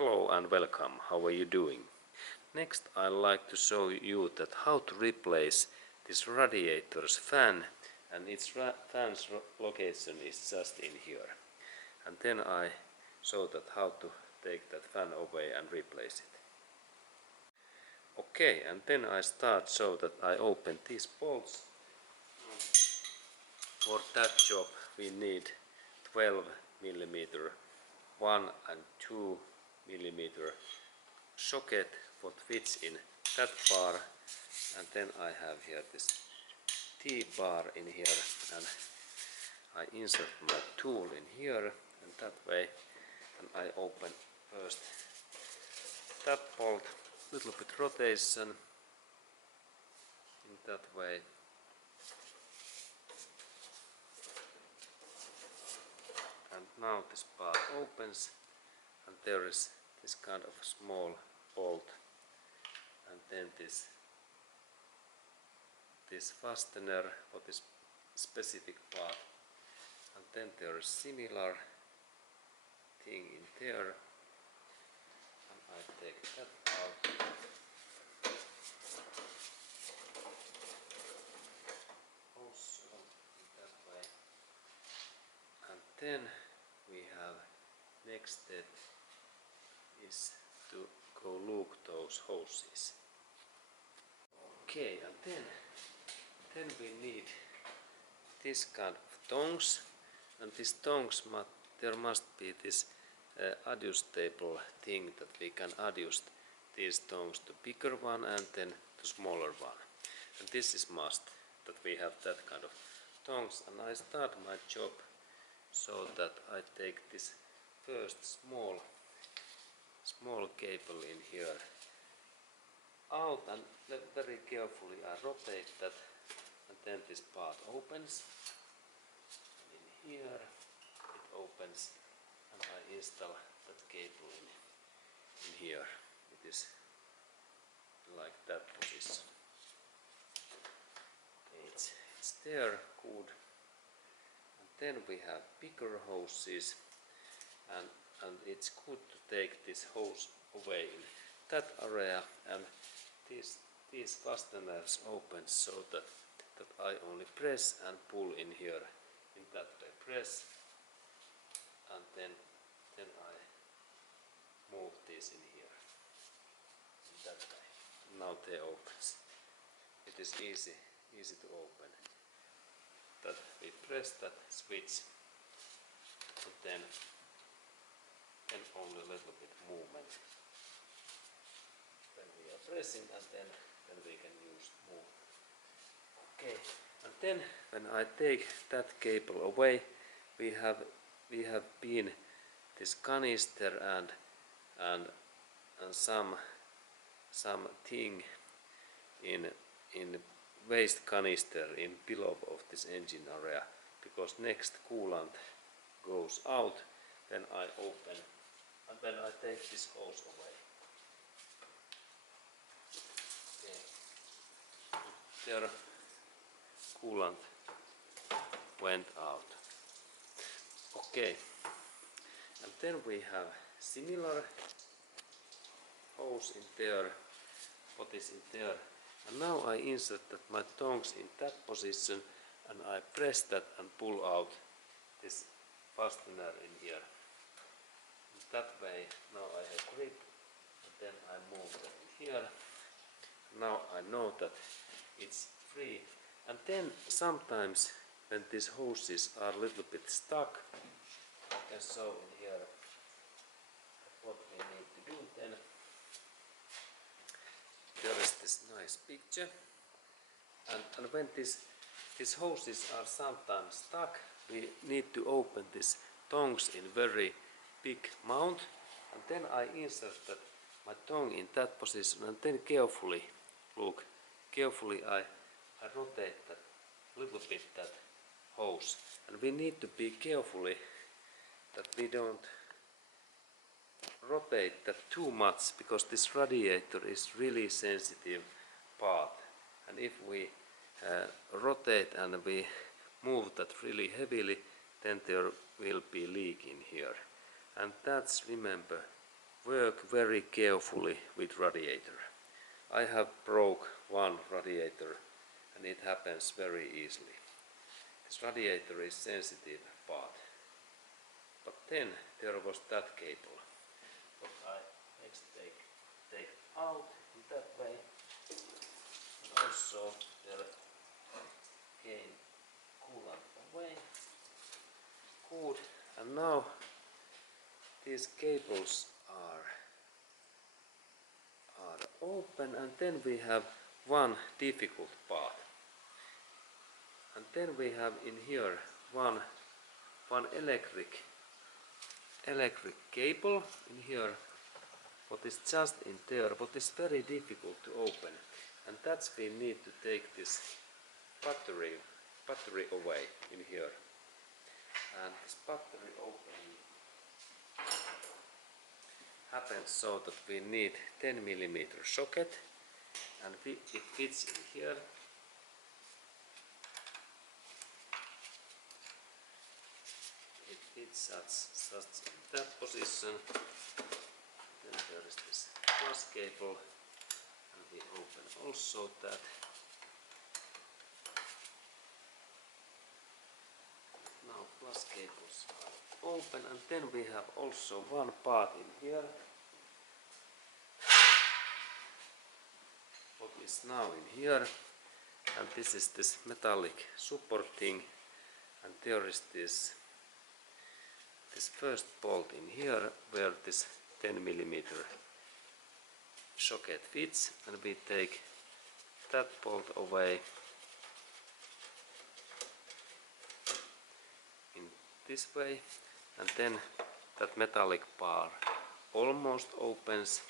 Hello and welcome. How are you doing? Next I'd like to show you that how to replace this radiator's fan, and its fan's location is just in here. And then I show that how to take that fan away and replace it. Okay, and then I start so that I open these bolts. For that job we need 12 millimeter 1 and 2 millimeter socket what fits in that bar, and then I have here this T-bar in here, and I insert my tool in here, and that way, and I open first that bolt, little bit rotation in that way. And now this bar opens, and there is this kind of small bolt, and then this fastener for this specific part, and then there is similar thing in there, and I take that out. Also in that way, and then we have next step is to go look those hoses. Okay, and then we need this kind of tongs, and this tongs there must be this adjustable thing that we can adjust these tongs to bigger one and then to smaller one. And this is must that we have that kind of tongs, and I start my job so that I take this first small cable in here out, and very carefully I rotate that, and then this part opens, and in here it opens, and I install that cable in here. It is like that position. Okay, it's there, good. And then we have bigger hoses, and it's good to take this hose away in that area, and these fasteners open so that I only press and pull in here, in that way press, and then I move this in here, in that way. Now they opens. It is easy to open. That we press that switch, and then only a little bit movement. Then we are pressing, and then we can use move. Okay, and then when I take that cable away, we have been this canister and some thing in waste canister in below of this engine area, because next coolant goes out, then I open, and then I take this hose away. Okay. There coolant went out. Okay, and then we have similar hose in there, what is in there, and now I insert that my tongs in that position, and I press that and pull out this fastener in here. In that way, now I have grip, and then I move that in here. Now I know that it's free, and then sometimes when these hoses are a little bit stuck, I can show in here what we need to do then. There is this nice picture, and when these hoses are sometimes stuck, we need to open these tongs in very big mount, and then I insert that my tongue in that position, and then carefully I rotate that little bit that hose, and we need to be carefully that we don't rotate that too much, because this radiator is really sensitive part, and if we rotate and we move that really heavily, then there will be leak in here, and that's, remember, work very carefully with radiator. I have broke one radiator and it happens very easily. This radiator is sensitive part. But then there was that cable. What I next take out in that way. And also there came coolant away. Good. And now these cables are open, and then we have one difficult part. And then we have in here one electric cable in here, what is just in there, what is very difficult to open, and that's we need to take this battery away in here. And this battery opening happens so that we need 10mm socket, and it fits in here. It fits such in that position. Then there is this plus cable, and we open also that. Now plus cables are open, and then we have also one part in here. What is now in here, and this is this metallic supporting, and there is this first bolt in here where this 10mm socket fits, and we take that bolt away in this way, and then that metallic bar almost opens,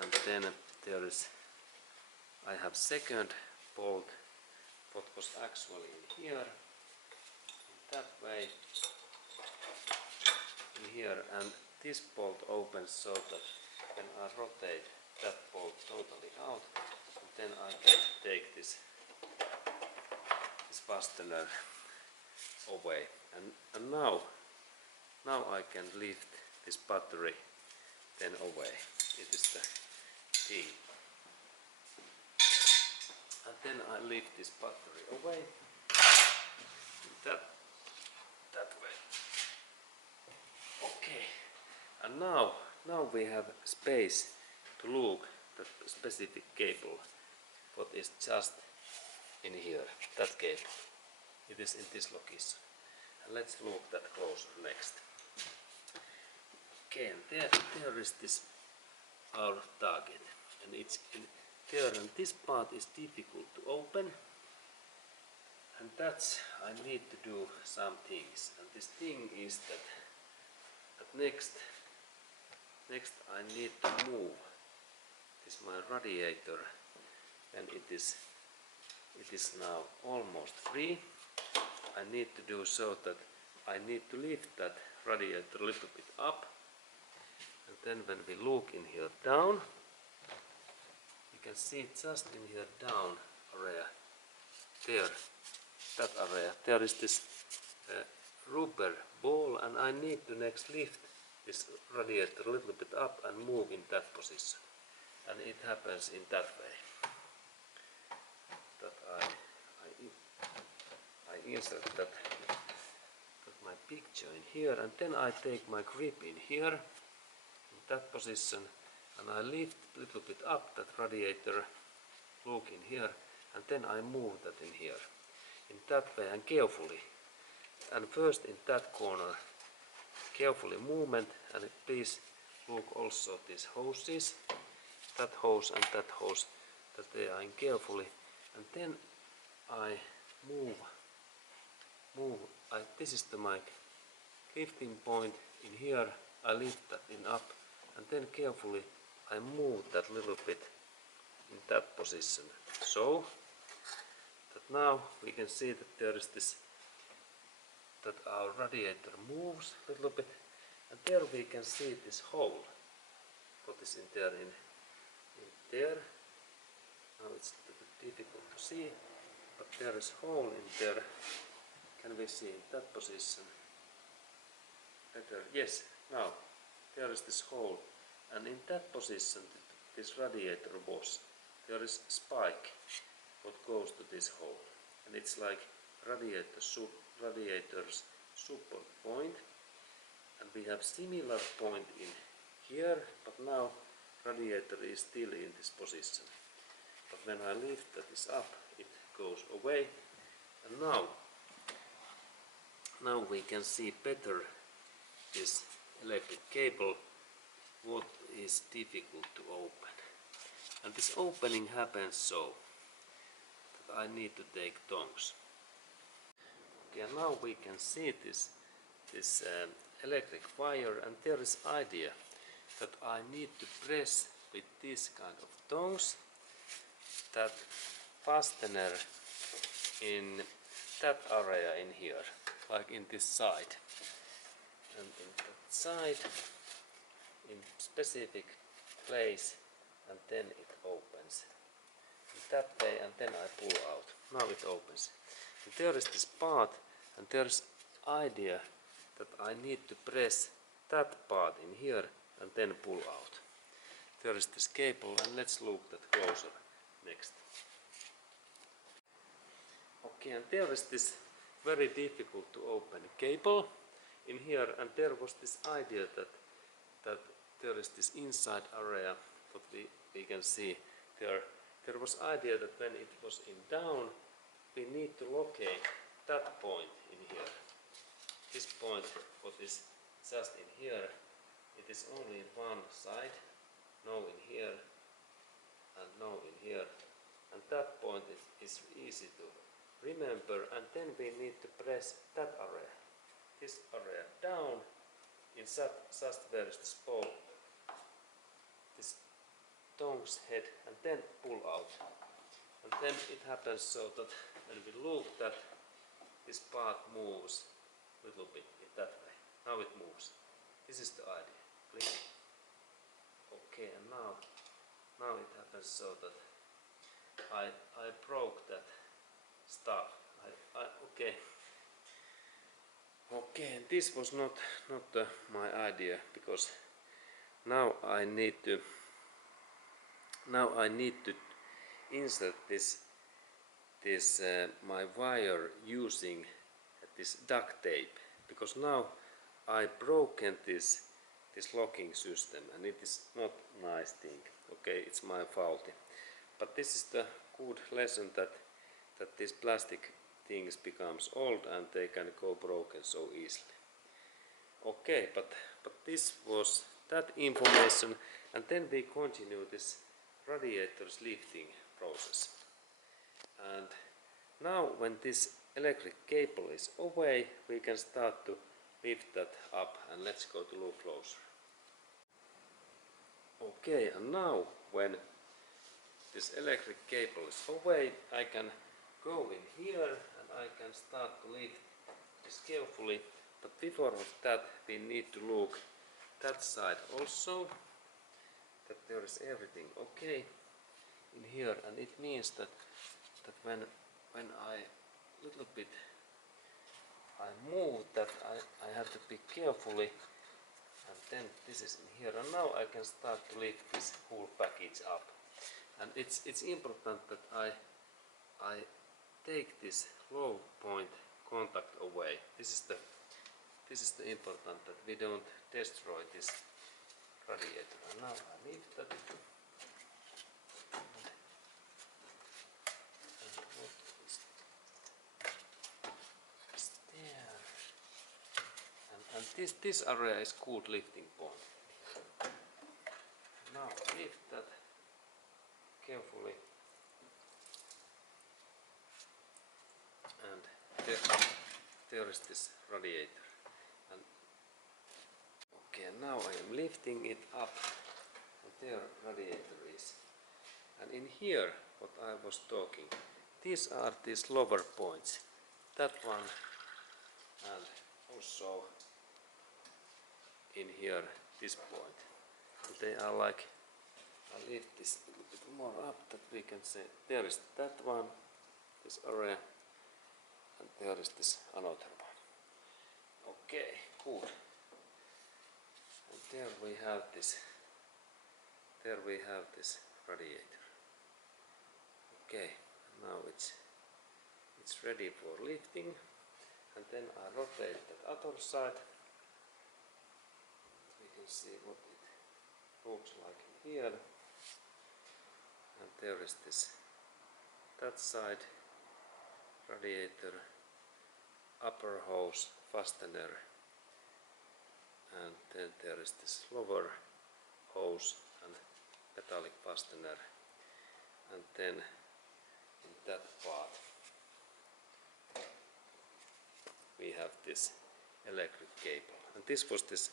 and then there is, I have second bolt what was actually in here, in that way, in here, and this bolt opens so that when I rotate that bolt totally out, and then I can take this fastener away, and now I can lift this battery then away. It is the key. And then I lift this battery away that way. Okay, and now we have space to look the specific cable what is just in here, that cable. It is in this location. And let's look that closer next. Okay, and there is this our target, and it's in there, and this part is difficult to open, and that's I need to do some things, and this thing is that next I need to move this my radiator, and it is now almost free. I need to do so that I need to lift that radiator a little bit up, and then when we look in here down, you can see just in here down area, there, that area, there is this rubber ball, and I need to next lift this radiator a little bit up and move in that position, and it happens in that way, that I insert that my picture in here, and then I take my grip in here, in that position, and I lift a little bit up that radiator, look in here, and then I move that in here, in that way, and carefully. And first in that corner, carefully movement, and please look also these hoses, that hose and that hose, that they are in carefully, and then I move, this is the my lifting point in here, I lift that in up, and then carefully I move that little bit in that position, so that now we can see that there is this, that our radiator moves a little bit, and there we can see this hole, what is in there, in there. Now it's a bit difficult to see, but there is hole in there. Can we see in that position better? Yes, now there is this hole, and in that position this radiator was. There is spike what goes to this hole, and it's like radiator's support point, and we have similar point in here, but now radiator is still in this position. But when I lift that up, it goes away, and now we can see better this electric cable, what is difficult to open. And this opening happens so that I need to take tongs. Okay, now we can see this electric wire, and there is idea that I need to press with this kind of tongs that fastener in that area in here, like in this side, and in that side in specific place, and then it opens in that way, and then I pull out. Now it opens. And there is this part, and there's idea that I need to press that part in here and then pull out. There is this cable, and let's look that closer next. Okay, and there is this very difficult to open cable in here, and there was this idea that there is this inside area what we can see there. There was idea that when it was in down, we need to locate that point in here. This point what is just in here, it is only in one side, no in here and no in here, and that point is easy to remember, and then we need to press that area, this area down in just where is this ball, this tongs head, and then pull out. And then it happens so that when we look that this part moves a little bit in that way. Now it moves. This is the idea. Click. Okay, and now it happens so that I broke that stuff. Okay, and this was not my idea, because now I need to insert this my wire using this duct tape, because now I broken this locking system, and it is not nice thing. Okay, it's my fault. But this is the good lesson that these plastic things becomes old and they can go broken so easily. Okay, but this was that information, and then we continue this radiator's lifting process. And now when this electric cable is away, we can start to lift that up, and let's go to look closer. Okay, and now when this electric cable is away, I can go in here and I can start to lift this carefully, but before of that we need to look that side also, that there is everything okay in here, and it means that when I little bit I move that I have to be carefully, and then this is in here, and now I can start to lift this whole package up. And it's important that I take this low point contact away. This is the important, that we don't destroy this radiator. And now I lift that. And this area is good lifting point. Now lift that carefully, and there is this radiator. And okay, now I am lifting it up, and there radiator is. And in here, what I was talking, these are these lower points. That one, and also in here this point. And they are like, I lift this a little bit more up that we can say there is that one, this area, and there is this another one. Okay, good. And there we have this radiator. Okay, now it's ready for lifting, and then I rotate that other side. We can see what it looks like in here, and there is that side radiator, upper hose, fastener, and then there is this lower hose and metallic fastener, and then in that part we have this electric cable, and this was this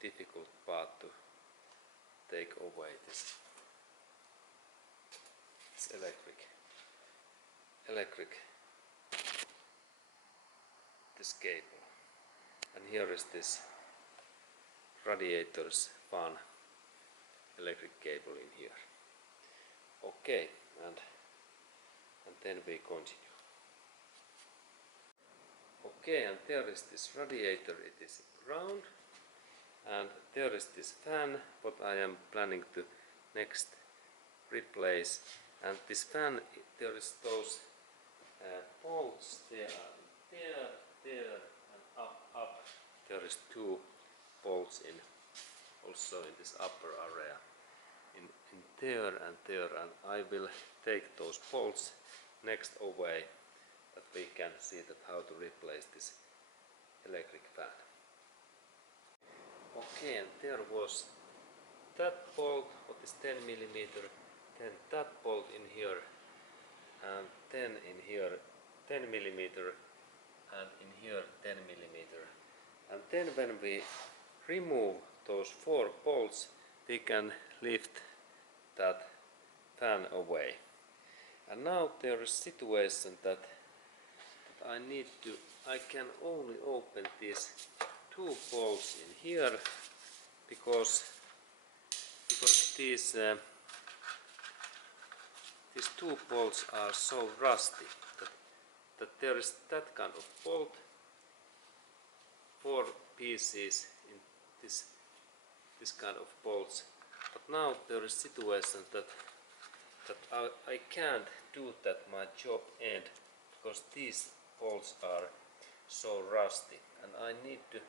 difficult part to take away this electric this cable. And here is this radiator's fan electric cable in here. Okay, and then we continue. Okay, and there is this radiator, it is ground, and there is this fan what I am planning to next replace. And this fan, there is those bolts there, and up. There is two bolts in also in this upper area, in there and there, and I will take those bolts next away, that we can see that how to replace this electric fan. Okay, and there was that bolt, what is 10 mm, then that bolt in here, and then in here 10 mm, and in here 10 mm. And then when we remove those 4 bolts, we can lift that fan away. And now there is a situation that I can only open these 2 bolts in here, because these 2 bolts are so rusty that there is that kind of bolt, 4 pieces in this kind of bolts. But now there is a situation that I can't do that my job end, because these bolts are so rusty, and I need to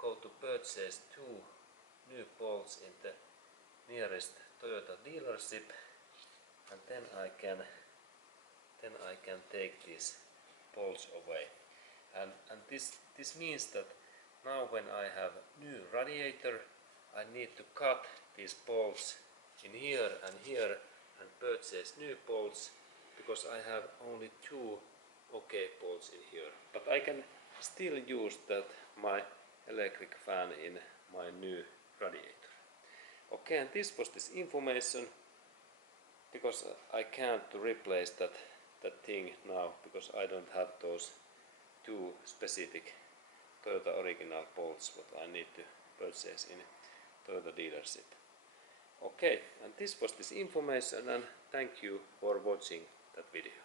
go to purchase 2 new bolts in the nearest Toyota dealership, and then I can take these bolts away. And this means that now when I have new radiator, I need to cut these bolts in here and purchase new bolts, because I have only 2 okay bolts in here. But I can still use that my electric fan in my new radiator. Okay, and this was this information, because I can't replace that thing now, because I don't have those 2 specific Toyota original bolts what I need to purchase in Toyota dealership. Okay, and this was this information, and thank you for watching that video.